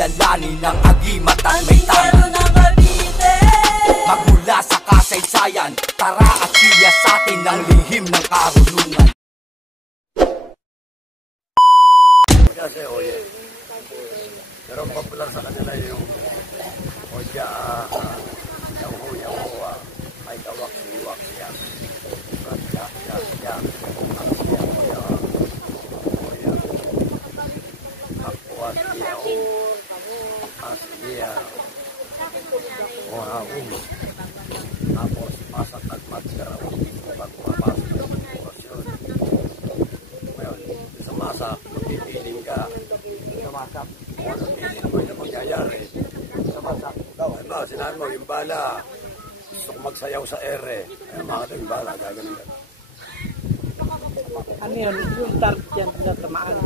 kilalanin ng agimat at may tangan. Magmula sa kasaysayan, tara at siya sa atin ang lihim ng karunungan. Kasi oye, pero popular sa kanila yung oya, yaw-yaw, ay kawak-iwak yan. Yan, oya, kakuat yaw, asya, tapos pasat at matsaraw, pag pumapasok ng operasyon. Ngayon, sa masak, pipiling ka. Sa masak? Oo, pipiling mo yung mangyayari. Sa masak? Ay ba, sinabi mo, yung bala, gusto ko magsayaw sa ere. Ay, mga ito yung bala, gagaling ka. Ano yun? Yung target yan na tamaan?